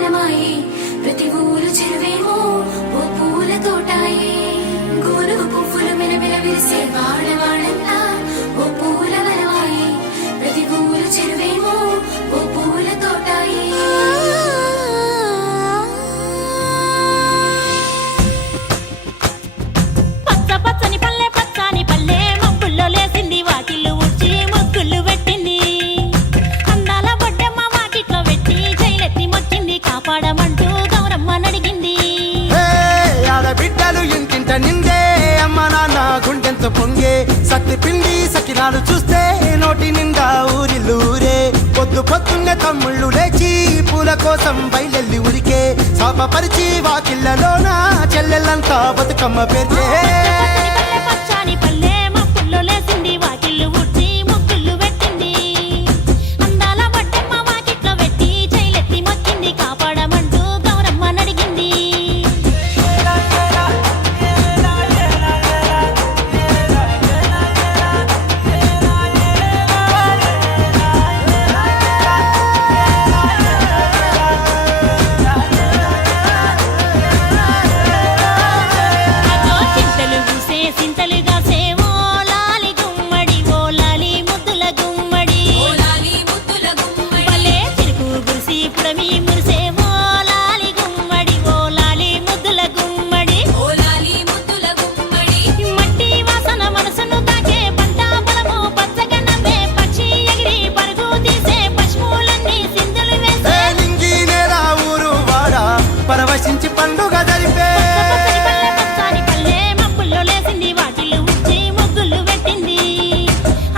వనమాయే ప్రతి ఊరు చెరువేమో ఓ పూల తోటాయే గోరు పువ్వులు మెలమెల విరిసే వాడవాడంతా ఓ పూల వనమాయే ప్రతి ఊరు చెరువేమో ఓ పూల తోటాయే పచ్చ పచ్చని పల్లె పచ్చని పల్లె మబ్బుల్లో లేసింది వాకిళ్ళు ఊడ్చి ముగ్గులు పెట్టింది అందాల బొడ్డమ్మ వాకిట్లో పెట్టి జైలెత్తి మొక్కింది కాపాడమంటూ గౌరమ్మ నడిగింది ఆడబిడ్డలు ఇంటింట నిందే అమ్మ నాన్న గుండెంత పొంగే సత్తి పిండి సకినాలు చూస్తే నోటి నిండా ఊరిల్లూరే పొద్దు పొద్దున్నే తమ్ముళ్ళు లేచి పూల కోసం బయలెల్లి ఉరికే శాపపరిచి వాకిళ్ళలోన చెల్లెళ్ళంతా బతుకమ్మ పేర్చే పచ్చని పల్లె మబ్బుల్లో లేసింది వాకిళ్ళు ఊడ్చి ముగ్గులు పెట్టింది అందాల బొడ్డమ్మ వాకిట్లో పెట్టి జైలెత్తి మొక్కింది కాపాడమంటూ గౌరమ్మ నడిగింది చింతలు పూసే సింతలు కాసే ఓ లాలి గుమ్మడి ఓ లాలి ముద్దుల గుమ్మడి భలే చిరుకు గురిసి పుడమి మురిసే ఓ లాలి గుమ్మడి ఓ లాలి ముద్దుల గుమ్మడి మట్టి వాసన మనసును తాకే పంట పొలము పచ్చగా నవ్వే పక్షి ఎగిరి పరుగు తీసే పశువులన్నీ సింధులు వేసే నింగి నేరా ఊరు వాడా పరవశించి పండుగ జరిపే పచ్చని పల్లె మబ్బుల్లో లేసింది వాకిళ్ళు ఊడ్చి ముగ్గులు పెట్టింది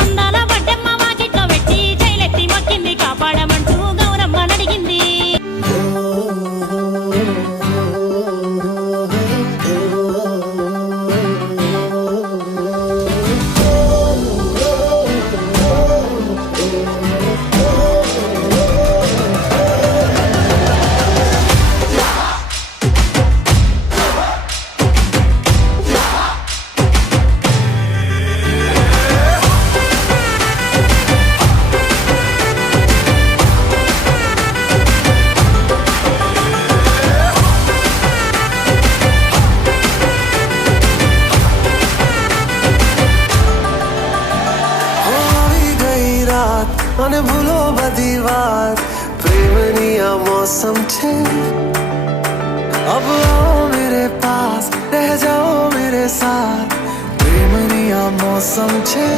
అందాల బొడ్డమ్మ వాకిట్లో పెట్టి జైలెత్తి మొక్కింది కాపాడమంటూ గౌరమ్మ నడిగింది आई गई रात मैंने भूलो बदी बात प्रेमनिया मौसम छे अब आओ मेरे पास रह जाओ मेरे साथ प्रेमनिया मौसम छे